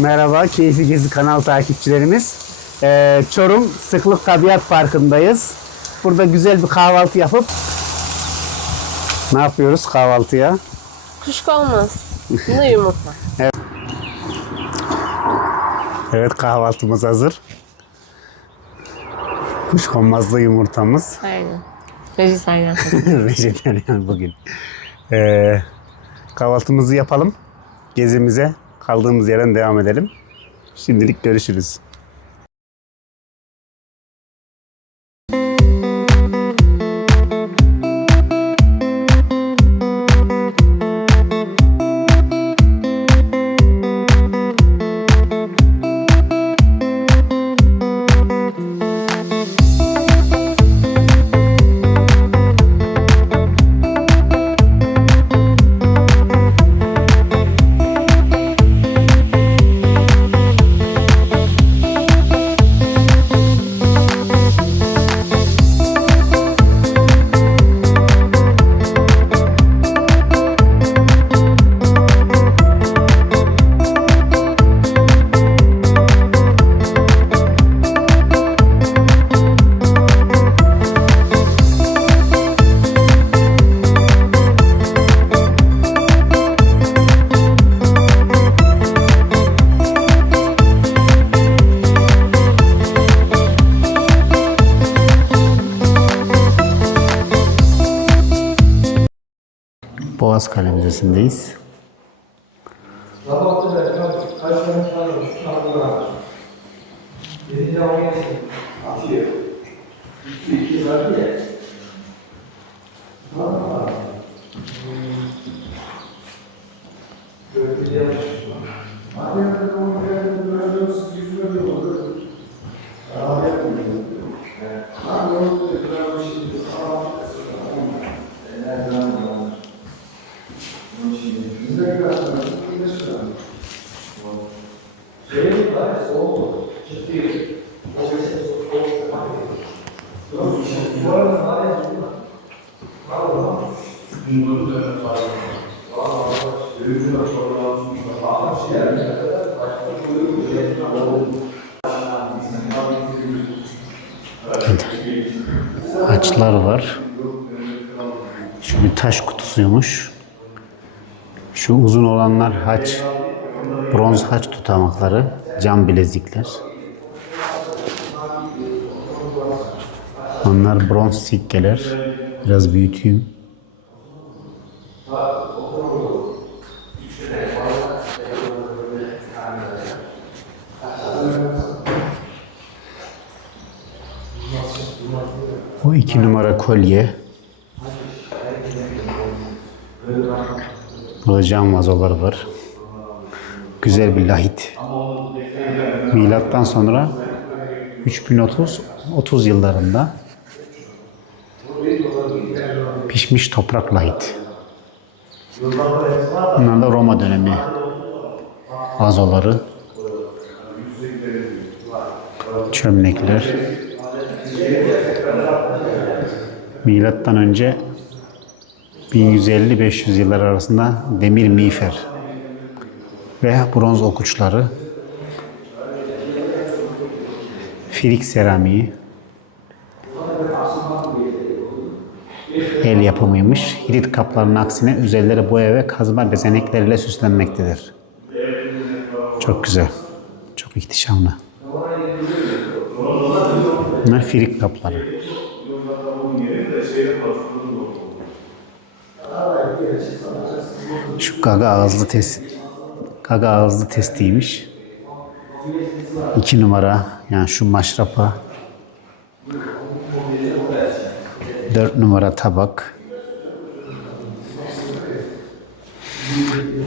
Merhaba, Keyifli Gezi kanal takipçilerimiz. Ee, Çorum Sıklık Tabiat Parkı'ndayız. Burada güzel bir kahvaltı yapıp ne yapıyoruz kahvaltıya? Kuşku olmaz. Buna yumurta. Evet kahvaltımız hazır. Kuşkonmazlı yumurtamız. Aynen. Vejetaryen. Vejetaryen bugün. Ee, kahvaltımızı yapalım. Gezimize kaldığımız yerden devam edelim. Şimdilik görüşürüz. Kale Müzesi'ndeyiz. Haçlar var. Şu bir taş kutusuymuş. Şu uzun olanlar haç, bronz haç tutamakları, cam bilezikler. Onlar bronz sikkeler. Biraz büyüteyim. Bu iki numara kolye. Burada cam vazolar var. Güzel bir lahit. Milattan sonra 3030 30 yıllarında pişmiş toprak lahit. Bunlar da Roma dönemi vazoları. Çömlekler. Milattan önce 1150-500 yıllar arasında demir miğfer ve bronz okuçları, filik seramiği, el yapımıymış. Hitit kaplarının aksine üzerleri boya ve kazma bezenekleriyle süslenmektedir. Çok güzel. Çok ihtişamlı. Bunlar filik kapları. Şu gaga ağızlı test. Gaga ağızlı testiymiş. İki numara yani şu maşrapa. Dört numara tabak.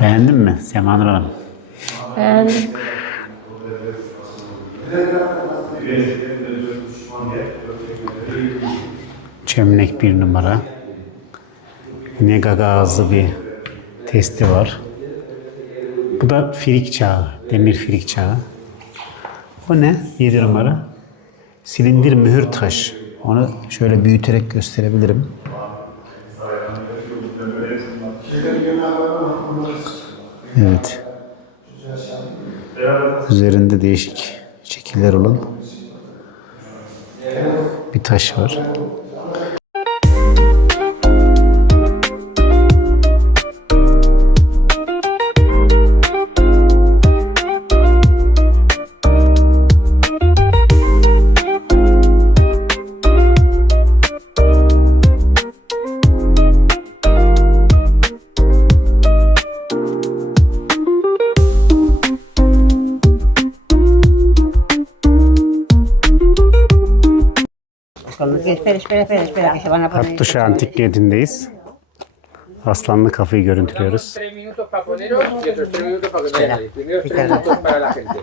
Beğendin mi Semanur Hanım? Beğendim. Çömlek bir numara. Yine gaga ağızlı bir testi var. Bu da filik çağı, demir filik çağı. Bu ne? 7 numara. Silindir mühür taş. Onu şöyle büyüterek gösterebilirim. Evet. Üzerinde değişik şekiller olan bir taş var. Espera, espera, espera, espera, que se van a poner. Hattuşa Antik Kenti'ndeyiz. Aslanlı kafayı görüntülüyoruz. Tres minutos para poneros y otros tres minutos para que me hagáis. Primeros tres minutos para la gente.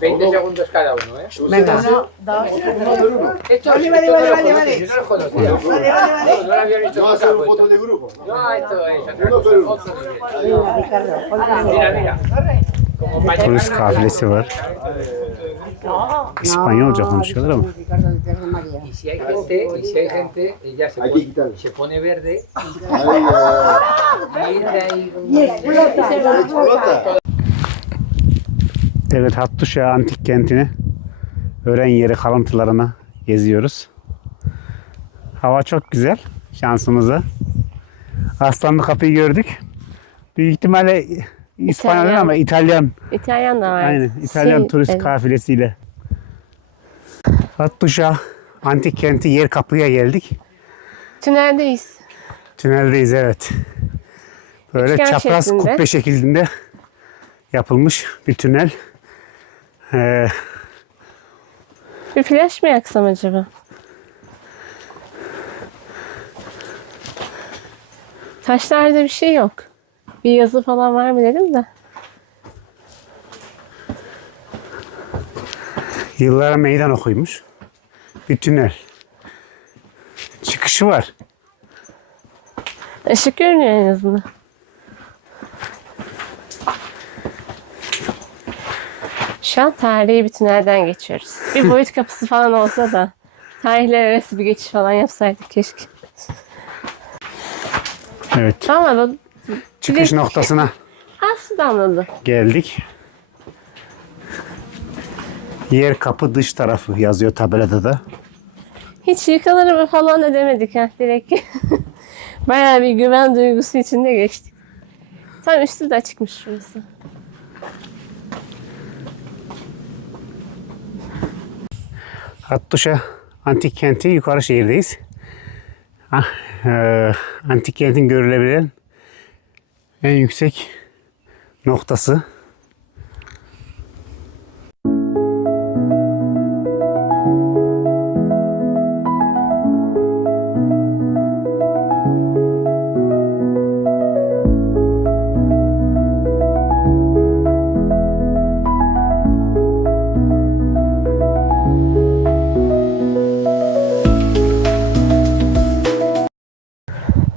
20 segundos cada uno, ¿eh? Venga. Vale, vale, vale, vale, vale. Vale, vale, vale. A un foto de grupo. No, esto es. Mira, mira. Turist kafilesi var. İspanyolca konuşuyorlar ama. Evet Hattuşa Antik Kenti'ni öğren yeri kalıntılarına geziyoruz. Hava çok güzel şansımıza. Aslanlı kapıyı gördük. Büyük ihtimalle İspanyol İtalyan. ama İtalyan. İtalyan da var. Aynen İtalyan Şey, turist evet. kafilesiyle. Hattuşa Antik Kenti yer kapıya geldik. Tüneldeyiz. Tüneldeyiz evet. Böyle Üçgen çapraz şeklinde. kubbe şeklinde yapılmış bir tünel. Ee, Bir flash mı yaksam acaba? Taşlarda bir şey yok. Bir yazı falan var mı dedim de. yıllara meydan okuymuş. Bir tünel. Çıkışı var. Işık görünüyor en azından. Şu an tarihi bir tünelden geçiyoruz. Bir boyut kapısı falan olsa da tarihler arası bir geçiş falan yapsaydık keşke. Evet. Ama Çıkış noktasına az damladı. geldik. Yer kapı dış tarafı yazıyor tabelada da. Hiç yıkılır mı falan da demedik ha direkt. Bayağı bir güven duygusu içinde geçtik. Tam üstü de açıkmış şurası. Hattuşa Antik Kenti yukarı şehirdeyiz. Ah, eee, Antik Kent'in görülebilen en yüksek noktası.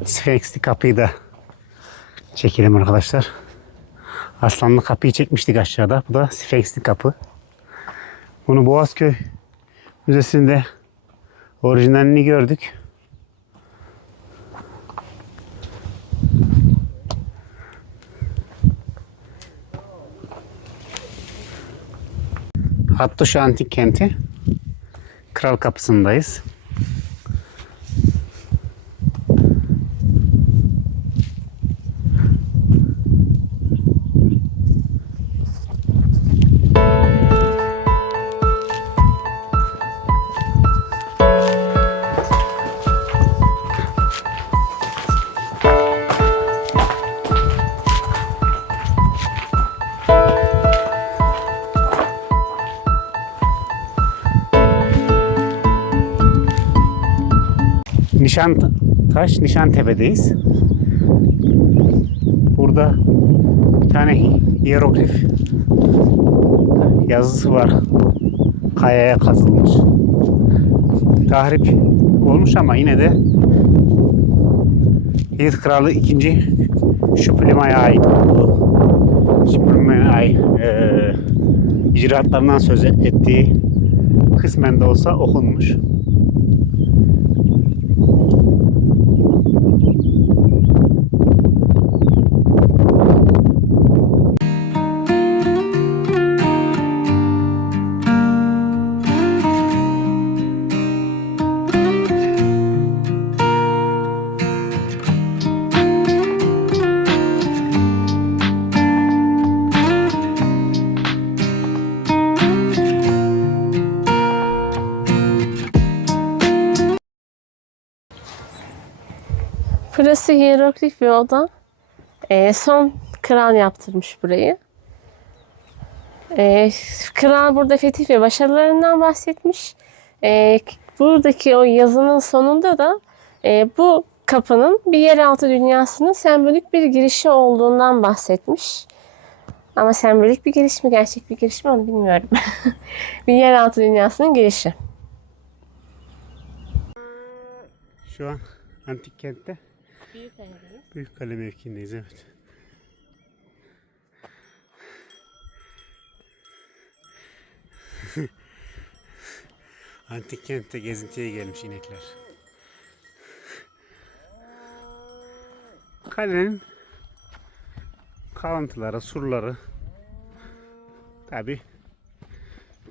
Sphinx'li kapıyı da çekelim arkadaşlar. Aslanlı kapıyı çekmiştik aşağıda. Bu da Sphinx'li kapı. Bunu Boğazköy Müzesi'nde orijinalini gördük. Hattuşa Antik Kenti Kral Kapısı'ndayız. Nişan Taş Nişantepe'deyiz. Burada bir tane hieroglif yazısı var. Kayaya kazılmış. Tahrip olmuş ama yine de Yiğit Kralı 2. Şüphilima'ya ait olduğu Şüphilima'ya ait e, icraatlarından söz ettiği kısmen de olsa okunmuş. Burası hieroglif bir oda. Ee, son kral yaptırmış burayı. Ee, kral burada fetih ve başarılarından bahsetmiş. Ee, buradaki o yazının sonunda da e, bu kapının bir yeraltı dünyasının sembolik bir girişi olduğundan bahsetmiş. Ama sembolik bir giriş mi, gerçek bir giriş mi onu bilmiyorum. bir yeraltı dünyasının girişi. Şu an antik kentte Büyük Kale mevkiindeyiz evet. Antik kentte gezintiye gelmiş inekler. Kalenin kalıntıları, surları tabi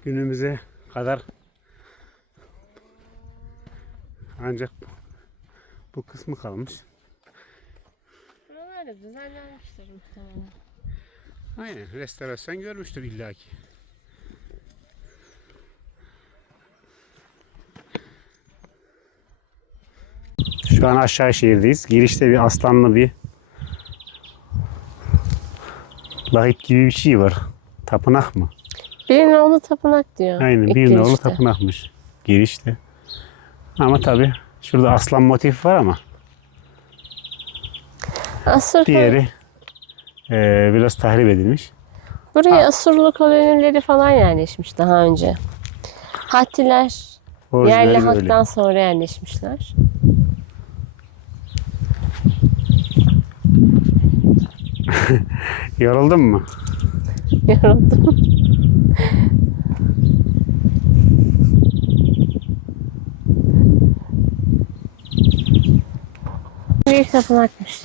günümüze kadar ancak bu kısmı kalmış. Düzenlenmiştir muhtemelen. Aynen restorasyon görmüştür illaki. Şu an aşağı şehirdeyiz. Girişte bir aslanlı bir lahit gibi bir şey var. Tapınak mı? Bir nolu tapınak diyor. Aynen ilk bir nolu tapınakmış. Girişte. Ama tabi şurada aslan motifi var ama Asur diğeri eee, biraz tahrip edilmiş. Buraya Asurlu kolonileri falan yerleşmiş daha önce. Hattiler Orijinali yerli böyle. halktan sonra yerleşmişler. Yoruldun mu? Yoruldum. Büyük tapınakmış.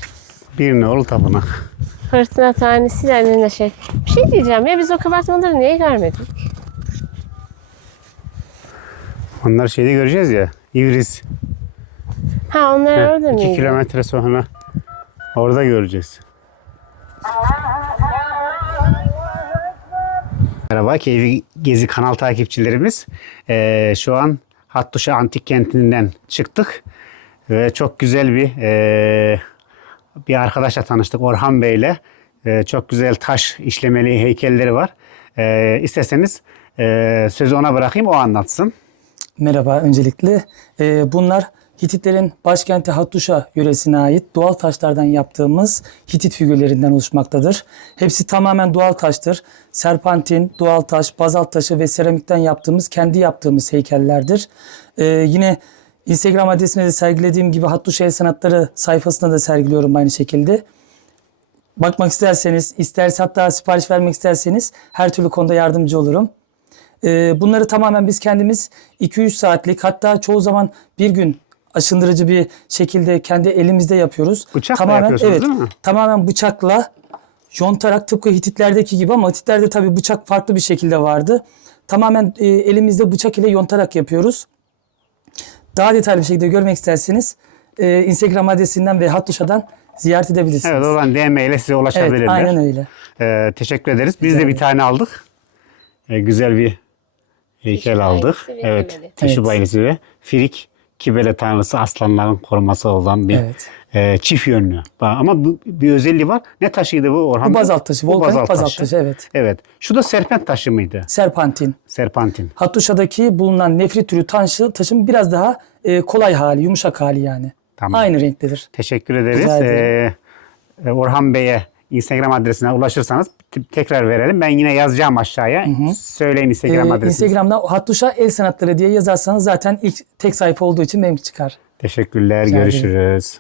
Bir nolu tapınak. Fırtına tanesi elinde şey. Bir şey diyeceğim ya biz o kabartmaları niye görmedik? Onları şeyde göreceğiz ya. İvriz. Ha onlar Heh, orada mıydı? kilometre sonra orada göreceğiz. Merhaba Keyfi Gezi kanal takipçilerimiz. Ee, şu an Hattuşa Antik Kenti'nden çıktık. Ve çok güzel bir e, bir arkadaşla tanıştık Orhan Bey'le. E, çok güzel taş işlemeli heykelleri var. E, isterseniz e, sözü ona bırakayım o anlatsın. Merhaba öncelikle. Ee, bunlar Hititlerin başkenti Hattuşa yöresine ait doğal taşlardan yaptığımız Hitit figürlerinden oluşmaktadır. Hepsi tamamen doğal taştır. Serpantin, doğal taş, bazalt taşı ve seramikten yaptığımız, kendi yaptığımız heykellerdir. Ee, yine Instagram adresimde de sergilediğim gibi Hattuşa El Sanatları sayfasında da sergiliyorum aynı şekilde. Bakmak isterseniz, isterse hatta sipariş vermek isterseniz her türlü konuda yardımcı olurum. Ee, bunları tamamen biz kendimiz 2-3 saatlik hatta çoğu zaman bir gün aşındırıcı bir şekilde kendi elimizde yapıyoruz. Bıçakla tamamen, yapıyorsunuz evet, değil mi? Tamamen bıçakla yontarak tıpkı Hititlerdeki gibi ama Hititlerde tabii bıçak farklı bir şekilde vardı. Tamamen e, elimizde bıçak ile yontarak yapıyoruz. Daha detaylı bir şekilde görmek isterseniz e, Instagram adresinden ve Hattuşa'dan ziyaret edebilirsiniz. Evet oradan DM ile size ulaşabilirler. Evet, aynen öyle. Ee, teşekkür ederiz. Biz de bir tane aldık. Ee, güzel bir heykel aldık. Evet. Teşub Evet. ailesi ve Firik Kibele tanrısı aslanların koruması olan bir Evet. e, çift yönlü. Ama bu, bir özelliği var. Ne taşıydı bu Orhan? Bu bazalt taşı, volkanik bazalt taşı, evet. Evet. Şu da serpent taşı mıydı? Serpantin. Serpantin. Hattuşa'daki bulunan nefrit türü taşı, taşın biraz daha e, kolay hali, yumuşak hali yani. Tamam. Aynı renktedir. Teşekkür ederiz. Ee, Orhan Bey'e Instagram adresine ulaşırsanız tekrar verelim. Ben yine yazacağım aşağıya. Söyleyin Instagram Ee, adresini. Instagram'da Hattuşa El Sanatları diye yazarsanız zaten ilk tek sayfa olduğu için benimki çıkar. Teşekkürler. Rica ederim. Görüşürüz.